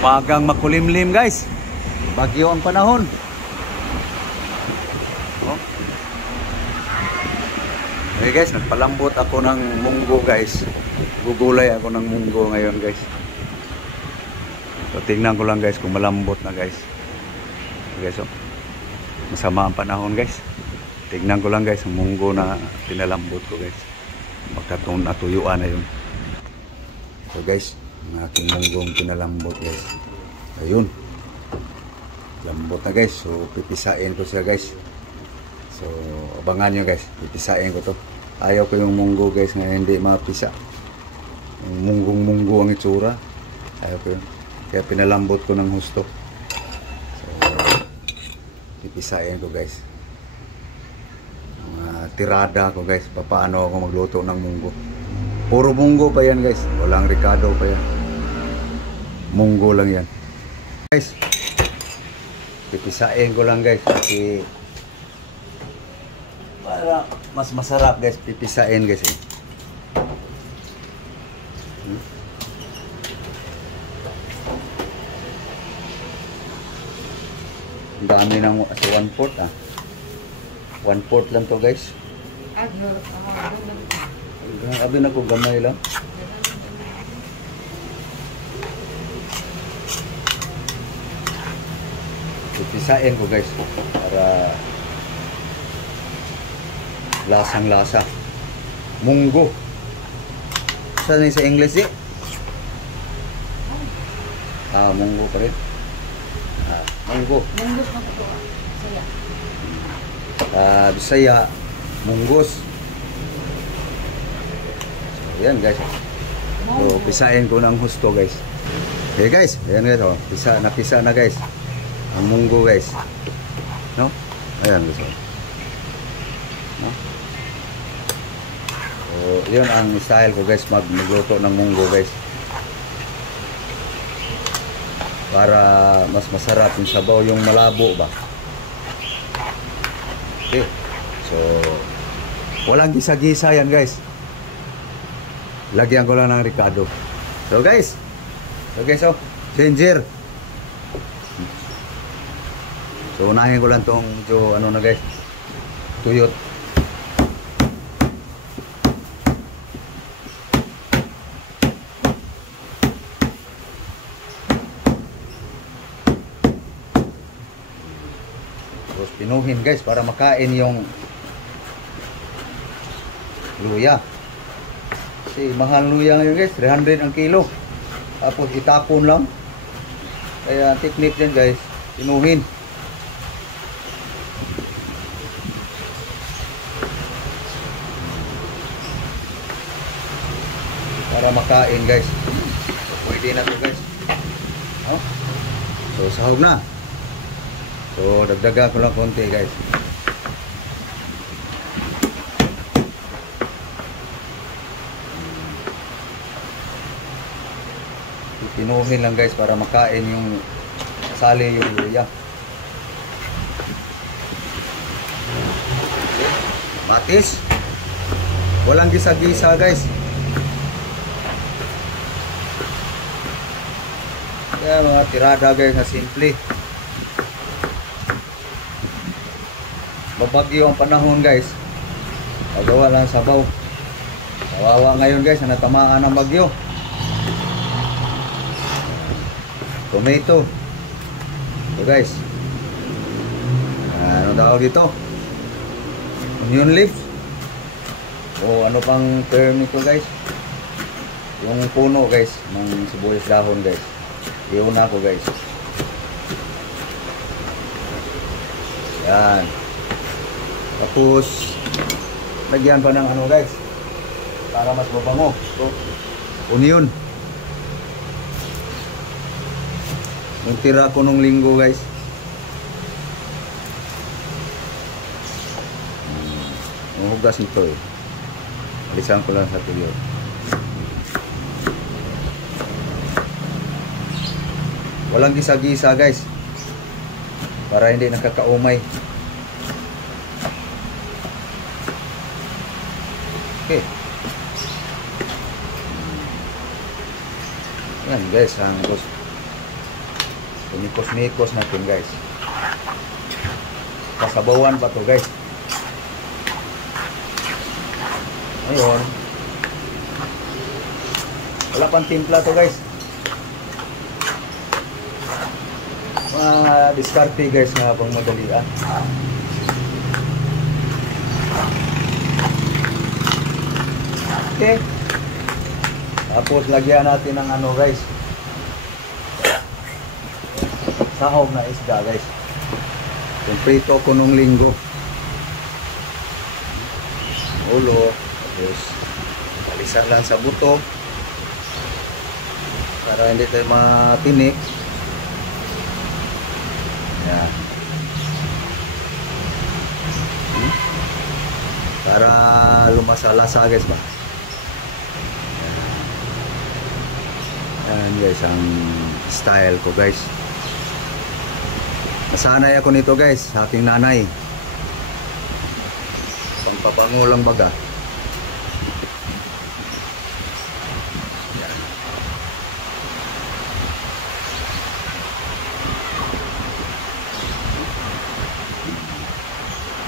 Umagang makulimlim guys. Bagyo ang panahon. Oh. Okay guys, nagpalambot ako ng munggo guys. Gugulay ako ng munggo ngayon guys. So tingnan ko lang guys kung malambot na guys. Okay, so masama ang panahon guys. Tingnan ko lang guys ang munggo na pinalambot ko guys. Magkatong natuyuan na yun. So guys, ang aking munggong pinalambot guys. Ayun. Lambot na guys. So pipisain ko siya guys. So abangan nyo guys. Pipisain ko to. Ayaw ko yung munggo guys na hindi mapisa. Yung munggong-munggo ang itsura. Ayaw ko yun. Kaya pinalambot ko ng husto. So pipisain ko guys. Tirada ko guys. Paano ako magluto ng munggo. Puro munggo pa yan guys. Walang ricado pa yan. Munggo lang yan. Guys. Pipisain ko lang guys. Kasi para mas masarap guys. Pipisain guys. Ang dami ng 1/4 ah. 1/4 lang to guys. Grabe na ko, gamay lang. Pipisain ko guys para lasang-lasa. Munggo. Saan sa English eh? Munggo pa rin. Munggo. Munggos na po. Saya. Bisaya, munggos. So, yan guys. So, pisain ko ng husto guys. Okay guys, ayan guys. Oh. Napisa na guys. Ang munggo guys. No? Ayan guys. No? So, yun ang style ko guys. Magluto ng munggo guys. Para mas masarap yung sabaw, yung malabo ba. Okay. So, walang gisa-gisa yan guys. Lagyan ko lang ng ricado. So guys. So ginger. So unahin ko lang tong ano na guys. Tuyot. Tapos pinuhin guys para makain yung luya. Kasi mahal luya ngayon guys, 300 ang kilo. Tapos itapon lang. Kaya technique din guys, pinuhin. Para makain guys. So, pwede na to guys. Oh. So sahog na. So dagdagan ko lang konti guys. Pinuhin lang guys para makain yung sali yung luya. Matis. Walang gisa-gisa guys. Kaya mga tirada guys na simple. Babagyo ang panahon guys. Pagawa lang sabaw. Kawawa ngayon guys na natamaan ng bagyo. Tomato. So guys. Ano tawag dito? Onion leaf. O ano pang term nito guys? Yung puno guys ng sibuyas dahon guys. Iyon na ako guys. Yan. Tapos lagyan pa ng ano guys para mas mabango. So, onion. Yung tira ko nung linggo guys. Mahugas nito eh. Alisan ko lang sa tuyo. Walang gisa-gisa guys. Para hindi nakakaumay. Okay. Yan guys, ang gusto. Pinikos-mikos natin guys. Pasabawan pa to guys. Ngayon, wala pang timpla to guys. Mga diskarte guys nga pang madalian. Okay. Tapos lagyan natin ng ano guys. Sahog na isda guys. Yung prito ko nung linggo. Ulo. Tapos alisan lang sa buto. Para hindi tayo matinik. Yan. Para lumasa-lasa guys ba. Yan guys ang style ko guys. Nasanay ako nito guys sa aking nanay. Pangpapangulang baga. Yan.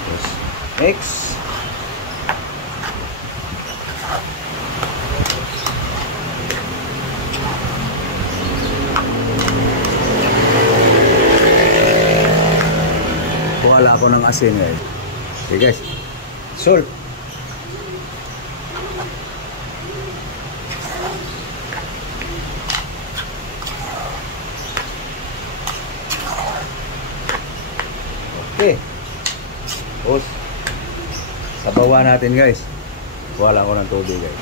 Yes. Next. Wala ako ng asin guys. Okay guys. Salt. Okay. Tapos sabawan natin guys. Wala ako ng tubig guys.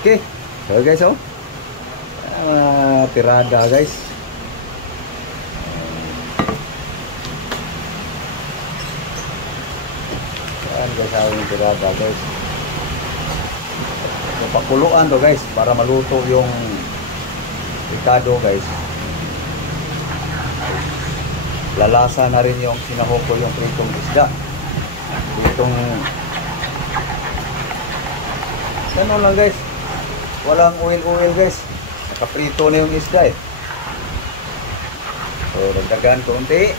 Okay. So guys oh. Tirada guys. Guys, ang tirada guys. So, pakuluan to guys para maluto yung ricado guys. Lalasa na rin yung sinahog ko yung pritong isda. Pritong ganun lang guys. Walang oil guys. Nakaprito na yung isda eh. So dagdagan konti.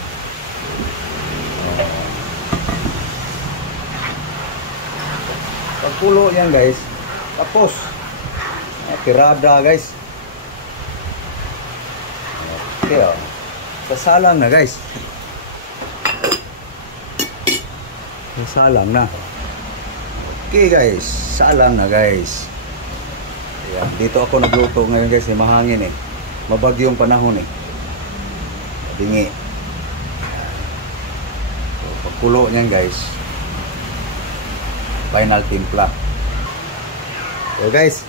Pagkulo yan guys. Tapos tirada guys. Okay oh. Sasalang na guys. Sasalang na. Okay guys. Salang na guys. Ayan. Dito ako nagluto ngayon guys. Mahangin eh. Mabagyong panahon eh. Bingi. So, pagkulo niyan guys. Final timpla. So guys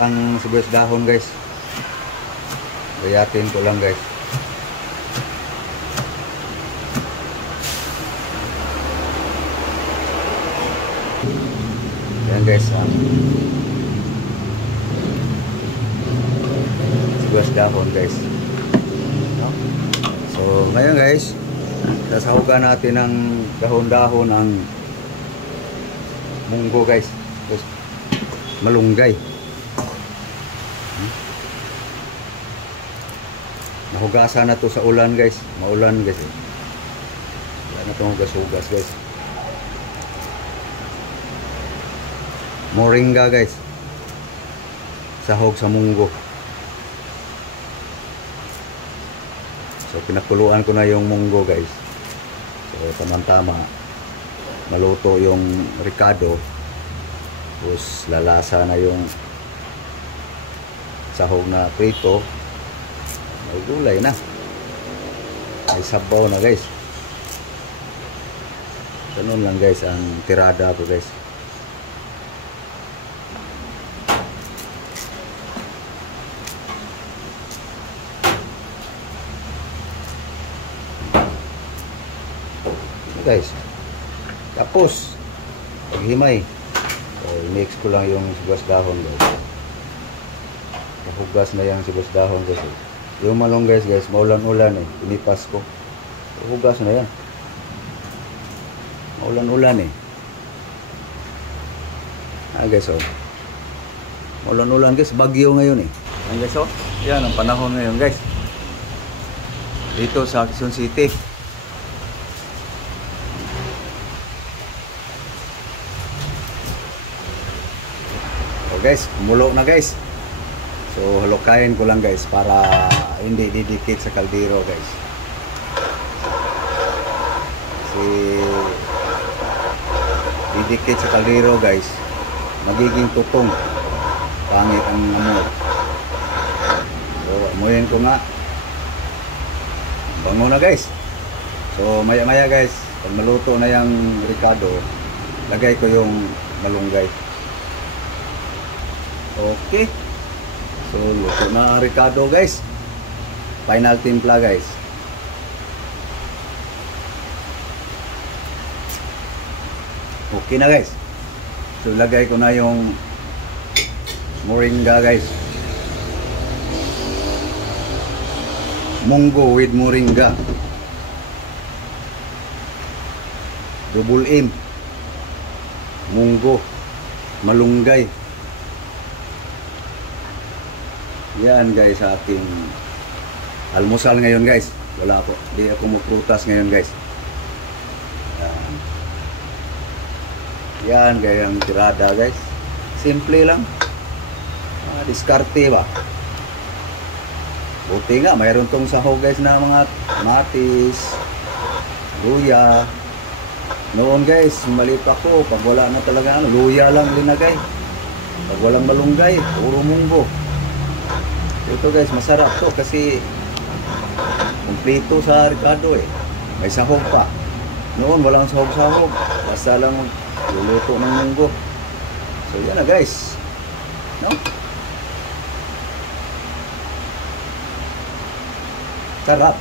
ang sibuyas dahon guys. Gayatin ko lang guys. Yan guys ang sibuyas dahon guys. So ngayon guys, sasahugan natin ng dahon-dahon ang munggo guys. Terus malunggay. Nahugasan na to sa ulan guys. Maulan guys. Wala na itong hugas-hugas guys. Moringa guys. Sahog sa munggo. So pinakuluan ko na yung munggo guys. So tamang-tama. Maluto yung ricado. Tapos lalasa na yung sahog na prito. May gulay na. May sabaw na guys. Ganun lang guys ang tirada ko guys. Guys. Tapos paghimay. So, i-mix ko lang yung sibuyas dahon guys. Nahugas na yung sibuyas dahon guys. Yung malong guys, maulan-ulan eh. Pinipas ko. Hugas na yan. Maulan-ulan eh. Guys oh. Maulan-ulan guys, bagyo ngayon eh. Guys oh. Yan ang panahon ngayon guys. dito sa Quezon City. So guys, kumulo na guys. So halukayin ko lang guys para hindi didikit sa kaldero guys. Kasi didikit sa kaldero guys, magiging tutong. Pangit ang amoy. So amuyin ko nga. Bango na guys. So maya maya guys, pag maluto na yung ricado, lagay ko yung malunggay. Okay. So luto na ang ricado guys. Final timpla guys. Okay na guys. So lagay ko na yung moringa guys. Munggo with moringa. Double M. Munggo. Malunggay. Yan guys sa ating almusal ngayon guys. Wala ako. Di ako magprutas ngayon guys. Yan gayang tirada guys. Simple lang. Diskarte ba? Buti nga mayroon tong sahog guys na mga kamatis, luya. Noon guys, maliit ako. Pag wala na talaga luya lang linagay. Pag walang malunggay, puro munggo. Ito guys, masarap to kasi kumpleto sa ricado eh. May sahog pa. Noon walang sahog-sahog. Basta lang luluto ng munggo. So yan na guys. No? Sarap.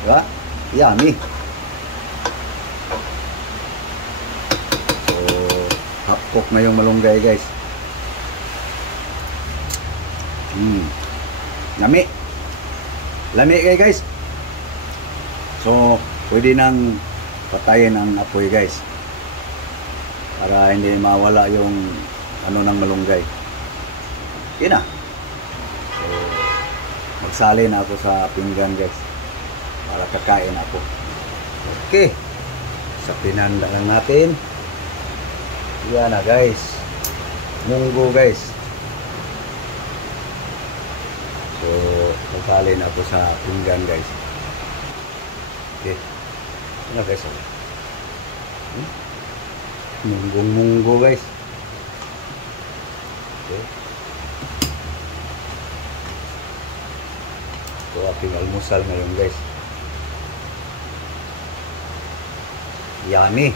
Diba? Yummy. So, half cook na yung malunggay guys. Lami. Lami guys. So, pwede nang patayin ang apoy guys. Para hindi mawala yung ano ng malunggay. Yun na. So, magsali na ako sa pinggan guys. Para kakain ako. Okay. Sa pinanda lang natin. Yan na guys. Munggo guys. So, magsali na ako sa pinggan guys. Okay. Yan na guys. Munggo guys. Okay. So aking almusal ngayon guys. Yummy.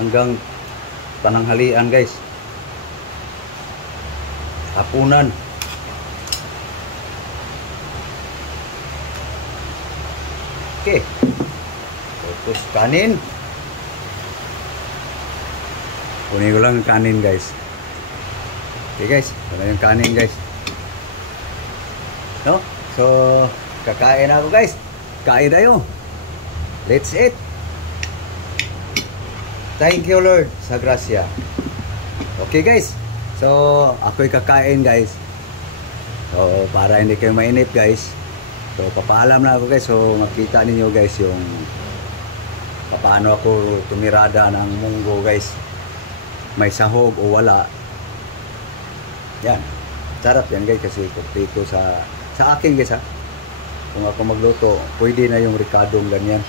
Hanggang pananghalian guys. Hapunan. Okay. Tapos kanin. Kunin ko lang ang kanin guys. Okay guys. Ito na yung kanin guys. No? So, kakain ako guys. Kain tayo. Let's eat. Thank you Lord sa grasya. Okay guys. So, ako'y kakain guys. So, para hindi kayo mainip guys. So, papaalam na ako guys. So, makita ninyo guys yung paano ako tumirada ng munggo guys. May sahog o wala. Yan. Sarap yan guys kasi kumpleto sa akin guys ha. Kung ako magluto, pwede na yung ricadong ganyan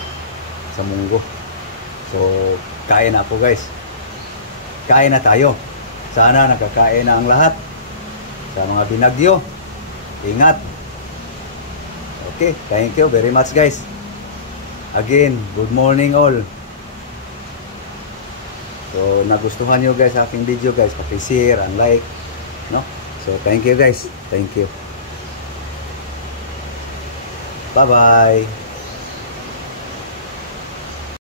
sa munggo. So, kain na ako guys. Kain na tayo. Sana nakakain na ang lahat. Sa mga binagyo, ingat. Okay, thank you very much guys. Again, good morning all. So, nagustuhan nyo guys aking video guys, paki-share and like, no? So, thank you guys. Thank you. Bye-bye.